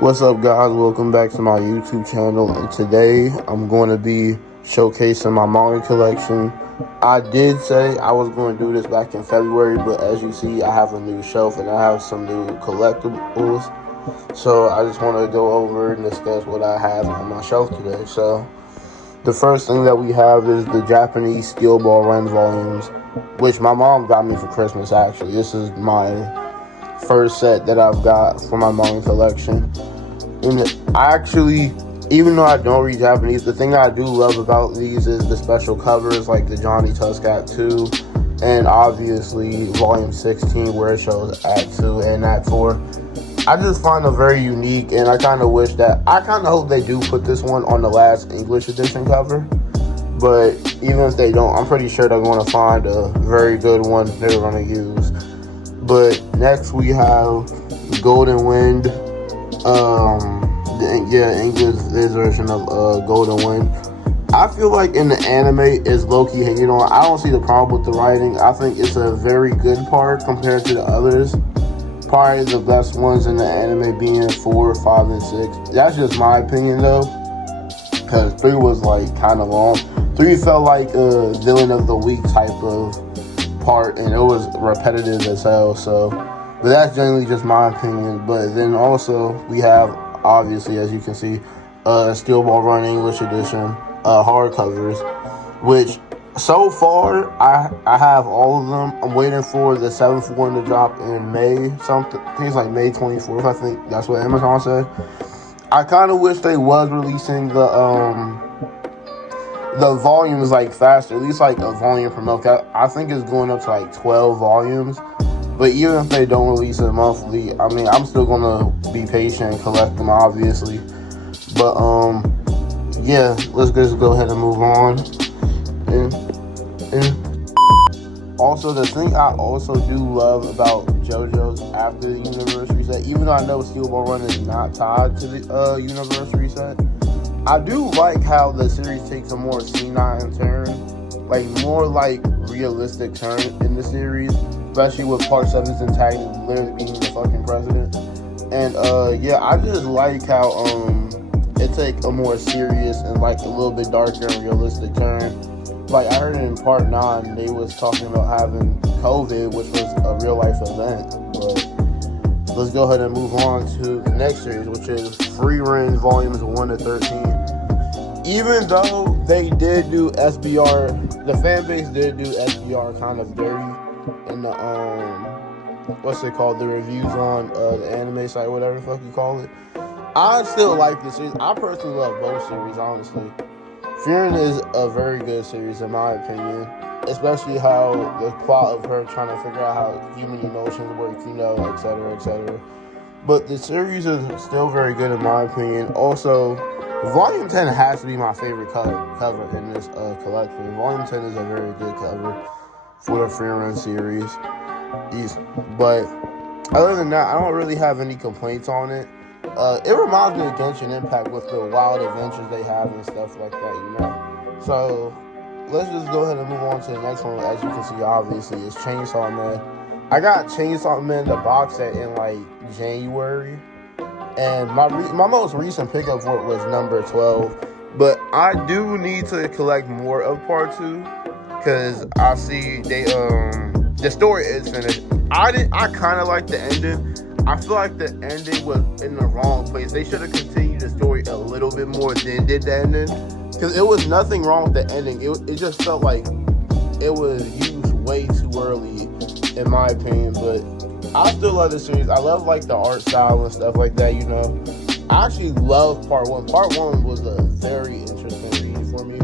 What's up, guys? Welcome back to my YouTube channel, and today I'm going to be showcasing my manga collection. I did say I was going to do this back in February, but as you see, I have a new shelf and I have some new collectibles. So I just want to go over and discuss what I have on my shelf today. So the first thing that we have is the Japanese Steel Ball Run volumes, which my mom got me for Christmas, actually. This is my first set that I've got for my manga collection. And I actually, even though I don't read Japanese, the thing that I do love about these is the special covers, like the Johnny Tusk Act 2, and obviously Volume 16, where it shows Act 2 and Act 4. I just find them very unique, and I kind of wish that, I kind of hope they do put this one on the last English edition cover. But even if they don't, I'm pretty sure they're going to find a very good one they're going to use. But next we have Golden Wind. English version of Golden Wind. I feel like in the anime is low-key hated on. I don't see the problem with the writing. I think it's a very good part compared to the others. Probably the best ones in the anime being 4, 5, and 6. That's just my opinion though, because 3 was like kind of long. 3 felt like a villain of the week type of part, and it was repetitive as hell. So, but that's generally just my opinion. But then also we have, obviously, as you can see, Steel Ball Run English edition hardcovers, which so far I have all of them. I'm waiting for the 7th one to drop in May something. I think it's like May 24th. I think that's what Amazon said. I kind of wish they was releasing the volumes like faster, at least like a volume per month. I think it's going up to like 12 volumes. But even if they don't release it monthly, I mean, I'm still gonna be patient and collect them, obviously. But yeah, let's just go ahead and move on. And also, the thing I also do love about JoJo's after the universe reset, even though I know Steel Ball Run is not tied to the universe reset, I do like how the series takes a more senile turn, like more like realistic turn in the series, especially with parts of his antagonist literally being the fucking president. And yeah, I just like how it takes a more serious and like a little bit darker and realistic turn. Like I heard in part 9 they was talking about having COVID, which was a real life event. But let's go ahead and move on to the next series, which is Free Reign Volumes 1 to 13. Even though they did do SBR, the fan base did do SBR kind of dirty in the what's it called, the reviews on the anime site, whatever the fuck you call it. I still like this series. I personally love both series, honestly. Fearing is a very good series in my opinion, especially how the plot of her trying to figure out how human emotions work, you know, etc., etc. But the series is still very good in my opinion. Also, Volume 10 has to be my favorite cover in this collection. Volume 10 is a very good cover for the Free Run series. But other than that, I don't really have any complaints on it. It reminds me of Genshin Impact with the wild adventures they have and stuff like that, you know. So let's just go ahead and move on to the next one. As you can see, obviously, it's Chainsaw Man. I got Chainsaw Man, the box set, in like January, and my most recent pickup for it was number 12. But I do need to collect more of part 2 because I see they the story is finished. I kind of like the ending. I feel like the ending was in the wrong place. They should have continued the story a little bit more than did the ending. Because it was nothing wrong with the ending. It just felt like it was used way too early, in my opinion. But I still love the series. I love like the art style and stuff like that, you know. I actually love part 1. Part 1 was a very interesting read for me.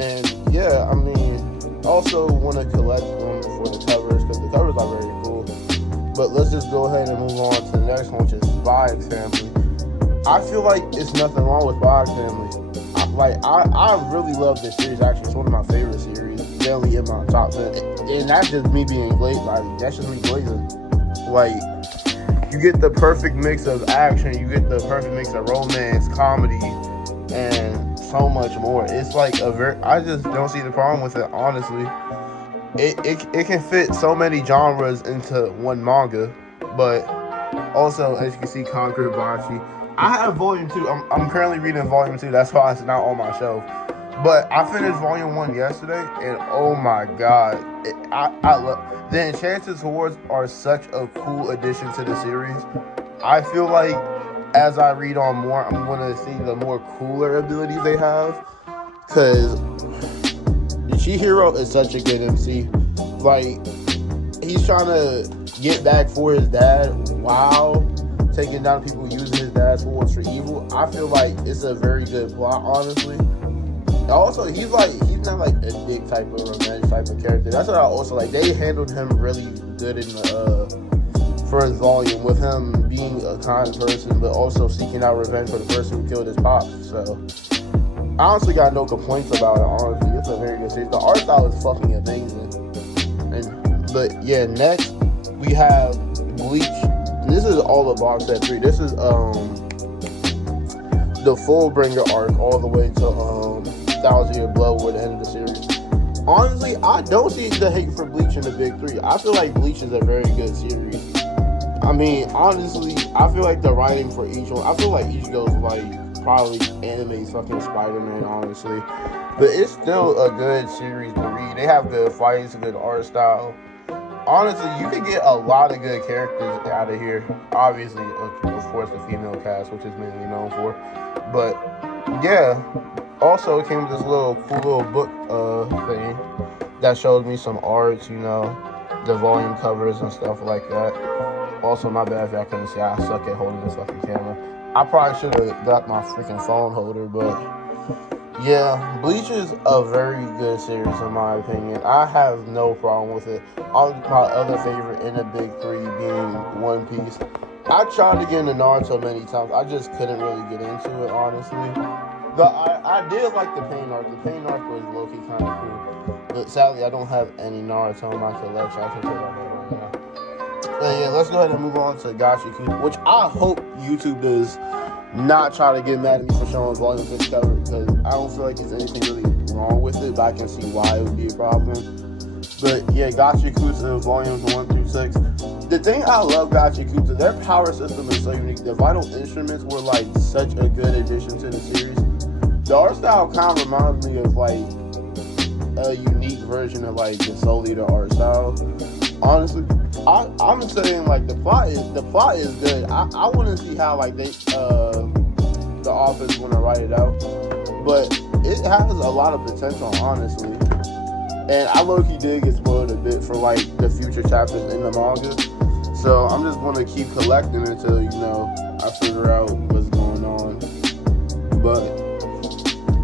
And yeah, I mean, also want to collect them for the covers because the covers are very cool. But let's just go ahead and move on to the next one, which is Spy X Family. I feel like it's nothing wrong with Spy X Family. I really love this series, actually. It's one of my favorite series. Definitely in my top 10. And that's just me being glazed. Like, that's just me glazing. Like, you get the perfect mix of action. You get the perfect mix of romance, comedy, and so much more. It's like I just don't see the problem with it, honestly. It can fit so many genres into one manga, but also, as you can see, Conquer Bashi, I have volume 2. I'm currently reading volume 2. That's why it's not on my shelf. But I finished volume 1 yesterday, and oh my god, I love the Enchanted Swords are such a cool addition to the series. I feel like as I read on more, I'm gonna see the more cooler abilities they have. Cause Chihiro is such a good MC. Like, he's trying to get back for his dad while taking down people using his dad's swords for evil. I feel like it's a very good plot, honestly. Also, he's not like a dick type of revenge type of character. That's what I also like. They handled him really good in the first volume, with him being a kind person, but also seeking out revenge for the person who killed his pops. So I honestly got no complaints about it. Honestly, it's a very good series. The art style is fucking amazing. But yeah, next we have Bleach. And this is all the box set 3. This is the Fullbringer arc all the way to 1,000 Year Blood War, the end of the series. Honestly, I don't see the hate for Bleach in the big 3. I feel like Bleach is a very good series. I mean, honestly, I feel like the writing for each one, I feel like each goes like probably anime fucking Spider-Man, honestly. But it's still a good series to read. They have good fights, good art style. Honestly, you can get a lot of good characters out of here. Obviously, of course, the female cast, which is mainly known for. But yeah, also it came with this little cool little book thing that showed me some art, you know, the volume covers and stuff like that. Also, my bad if y'all couldn't see, I suck at holding this fucking camera. I probably should have got my freaking phone holder, but yeah, Bleach is a very good series in my opinion. I have no problem with it. All my other favorite in the big 3 being One Piece. I tried to get into Naruto many times. I just couldn't really get into it, honestly. I did like the Pain arc. The Pain arc was low-key kind of cool. But sadly, I don't have any Naruto in my collection. I can tell that right now. But yeah, let's go ahead and move on to Gachiku, which I hope YouTube does not try to get mad at me for showing volume 6 cover, because I don't feel like there's anything really wrong with it, but I can see why it would be a problem. But yeah, Gachiku in volumes 1 through 6. The thing I love Gachiku, their power system is so unique. The vital instruments were like such a good addition to the series. The art style kind of reminds me of like a unique version of like the Soul Eater art style. Honestly, I'm saying like the plot is good. I want to see how like the authors want to write it out, but it has a lot of potential, honestly. And I low-key did get spoiled a bit for like the future chapters in the manga, so I'm just going to keep collecting until, you know, I figure out what's going on. But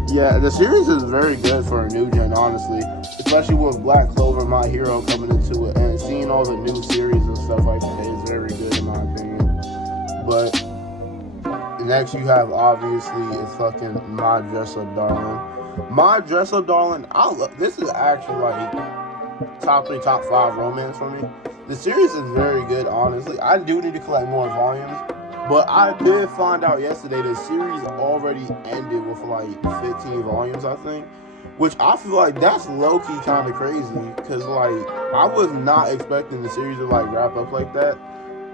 yeah, the series is very good for a new gen, honestly, especially with Black Clover, My Hero coming into it, and seeing all the new series and stuff like that is very good in my opinion. But next you have, obviously, it's fucking My Dress Up Darling. My Dress Up Darling, this is actually like top 3, top 5 romance for me. The series is very good, honestly. I do need to collect more volumes, but I did find out yesterday the series already ended with like 15 volumes, I think. Which I feel like that's low-key kind of crazy, because like I was not expecting the series to like wrap up like that.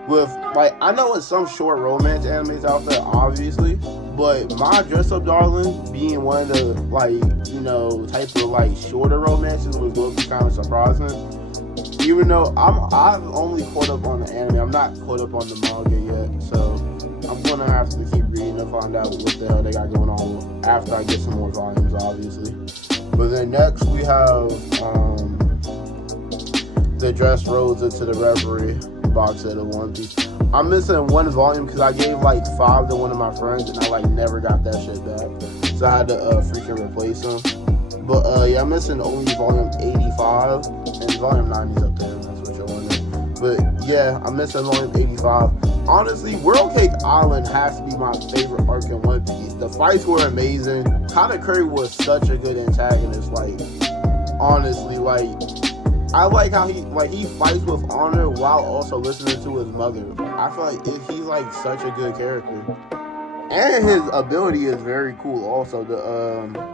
With like, I know it's some short romance animes out there, obviously, but My Dress Up Darling being one of the like, you know, type of like shorter romances was low-key kind of surprising. Even though I've only caught up on the anime, I'm not caught up on the manga yet, so I'm gonna have to keep reading to find out what the hell they got going on after I get some more volumes, obviously. But then next we have the Dress Roads into the Reverie box set of One Piece. I'm missing one volume because I gave like 5 to one of my friends and I like never got that shit back, so I had to freaking replace them. But yeah, I'm missing only volume 85, and volume 90 is up there, and that's what you're wondering. But yeah, I'm missing volume 85. Honestly, World Cake Island has to be my favorite arc in One Piece. The fights were amazing. Tyler Curry was such a good antagonist. Like, honestly, like, I like how he fights with honor while also listening to his mother. I feel like he's like such a good character, and his ability is very cool. Also, the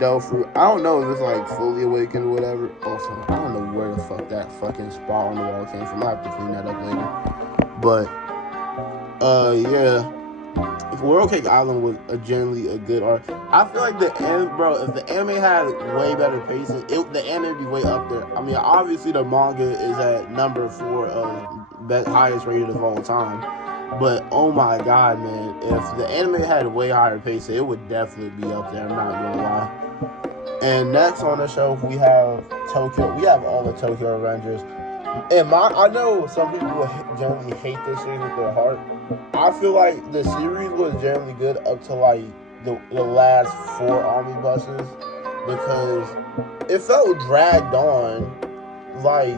Del Fruit. I don't know if it's like fully awakened or whatever. Also, I don't know where the fuck that fucking spot on the wall came from. I have to clean that up later. But yeah, World Cake Island was generally a good art. I feel like if the anime had way better pacing, the anime would be way up there. I mean, obviously the manga is at number 4 of highest rated of all time. But oh my god, man, if the anime had way higher pacing, it would definitely be up there. I'm not gonna lie. And next on the show, we have Tokyo. We have all the Tokyo Revengers. And I know some people generally hate this series with their heart. I feel like the series was generally good up to like the last 4 omnibuses because it felt dragged on. Like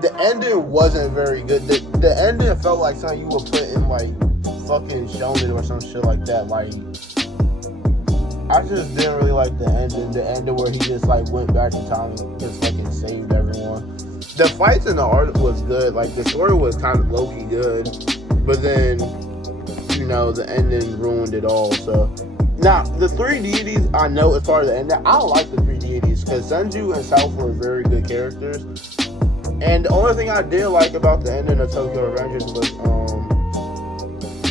the ending wasn't very good. The ending felt like something you would put in like fucking Shonen or some shit like that. Like I just didn't really like the ending. The ending where he just like went back in time and just fucking saved everyone. The fights and the art was good. Like the story was kind of low-key good, but then the ending ruined it all. So now the 3 deities, I know as far as the ending, I don't like the 3 deities because Senju and South were very good characters. And the only thing I did like about the ending of Tokyo Revengers was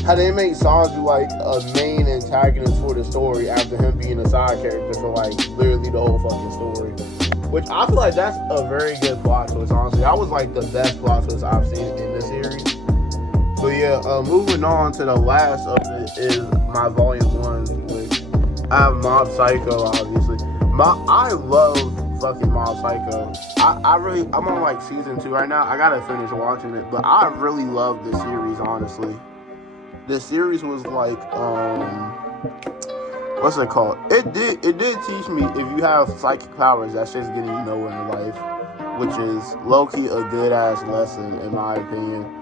how they made Sanju like a main antagonist for the story after him being a side character for like literally the whole fucking story. Which I feel like that's a very good plot twist, honestly. That was like the best plot twist I've seen in this series. But yeah, moving on to the last of it is my volume 1, which I have Mob Psycho, obviously. I love fucking Mob Psycho. I'm on like season 2 right now. I gotta finish watching it, but I really love this series, honestly. This series was like, what's it called? It did teach me if you have psychic powers, that's just getting you nowhere in life, which is low-key a good ass lesson in my opinion.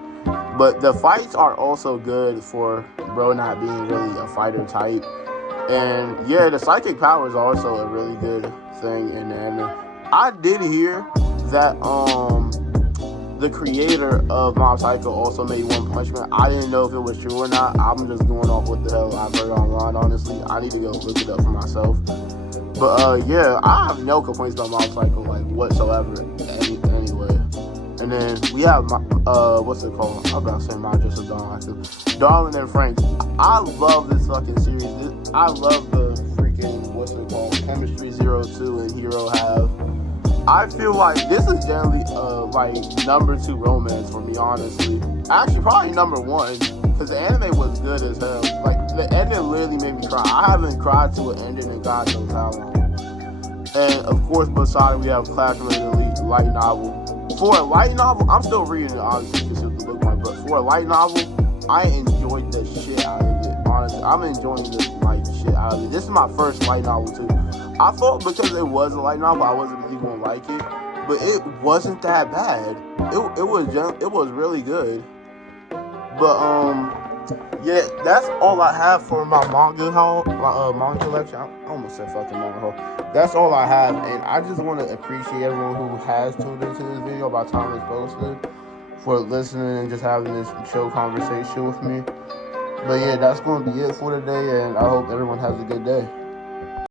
But the fights are also good for bro not being really a fighter type. And yeah, the psychic powers are also a really good thing in the anime. I did hear that the creator of Mob Psycho also made One Punch Man. I didn't know if it was true or not. I'm just going off what the hell I've heard online, honestly. I need to go look it up for myself. But yeah, I have no complaints about Mob Psycho, like, whatsoever, anyway. And then we have, what's it called? I'm about to say My Just a Dawn. Darling and Frank. I love this fucking series. I love the freaking, what's it called? Chemistry 02 and Hero have. I feel like this is generally like number 2 romance for me, honestly. Actually, probably number 1, because the anime was good as hell. Like the ending literally made me cry. I haven't cried to an ending in God knows how long. And of course, beside it, we have Classmate Elite light novel. For a light novel, I'm still reading it, obviously, because of the book one. But for a light novel, I enjoyed the shit out of it. Honestly, I'm enjoying the shit out of it. This is my first light novel too. I thought because it was a light novel, I wasn't really gonna like it, but it wasn't that bad. It was really good. But yeah, that's all I have for my manga haul, my manga collection. I almost said fucking manga haul. That's all I have, and I just want to appreciate everyone who has tuned into this video by the time it's posted, for listening and just having this chill conversation with me. But yeah, that's going to be it for today, and I hope everyone has a good day.